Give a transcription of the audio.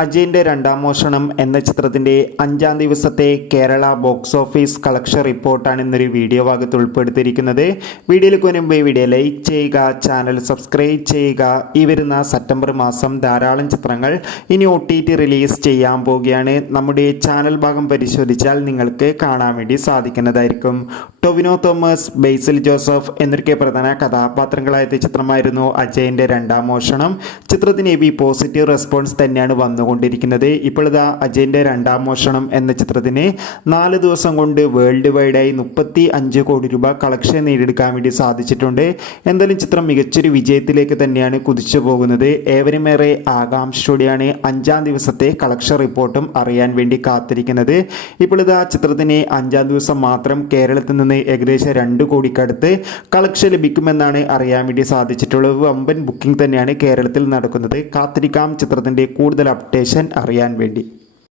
അജയൻ്റെ രണ്ടാം മോഷണം എന്ന ചിത്രത്തിൻ്റെ 5-ാം ദിവസത്തെ കേരള ബോക്സ് ഓഫീസ് കളക്ഷൻ റിപ്പോർട്ടാണ് ഇന്നൊരു വീഡിയോ ഭാഗത്ത് ഉൾപ്പെടുത്തിയിരിക്കുന്നത്. വീഡിയോയിലേക്ക് മുൻപ് വീഡിയോ ലൈക്ക് ചെയ്യുക, ചാനൽ സബ്സ്ക്രൈബ് ചെയ്യുക. ഈ വരുന്ന സെപ്റ്റംബർ മാസം ധാരാളം ചിത്രങ്ങൾ ഇനി OTT റിലീസ് ചെയ്യാൻ പോവുകയാണ്. നമ്മുടെ ചാനൽ ഭാഗം പരിശോധിച്ചാൽ നിങ്ങൾക്ക് കാണാൻ വേണ്ടി സാധിക്കുന്നതായിരിക്കും. ടൊവിനോ തോമസ്, ബേസിൽ ജോസഫ് എന്നൊക്കെ പ്രധാന കഥാപാത്രങ്ങളായ ചിത്രമായിരുന്നു അജയൻ്റെ രണ്ടാം മോഷണം. ചിത്രത്തിന് പോസിറ്റീവ് റെസ്പോൺസ് തന്നെയാണ് വന്നുകൊണ്ടിരിക്കുന്നത്. ഇപ്പോഴിതാ അജയൻ്റെ രണ്ടാം മോഷണം എന്ന ചിത്രത്തിന് 4 ദിവസം കൊണ്ട് വേൾഡ് വൈഡായി 35 കോടി രൂപ കളക്ഷൻ നേടിയെടുക്കാൻ വേണ്ടി സാധിച്ചിട്ടുണ്ട്. എന്തായാലും ചിത്രം മികച്ചൊരു വിജയത്തിലേക്ക് തന്നെയാണ് കുതിച്ചു പോകുന്നത്. ഏവരുമേറെ ആകാംക്ഷയോടെയാണ് 5-ാം ദിവസത്തെ കളക്ഷൻ റിപ്പോർട്ടും അറിയാൻ വേണ്ടി കാത്തിരിക്കുന്നത്. ഇപ്പോഴിതാ ചിത്രത്തിന് 5-ാം ദിവസം മാത്രം കേരളത്തിൽ നിന്ന് ഏകദേശം 2 കോടിക്കടുത്ത് കളക്ഷൻ ലഭിക്കുമെന്നാണ് അറിയാൻ വേണ്ടി സാധിച്ചിട്ടുള്ളത്. വമ്പൻ ബുക്കിംഗ് തന്നെയാണ് കേരളത്തിൽ നടക്കുന്നത്. കാത്തിരിക്കാം ചിത്രത്തിൻ്റെ കൂടുതൽ അപ്ഡേഷൻ അറിയാൻ വേണ്ടി.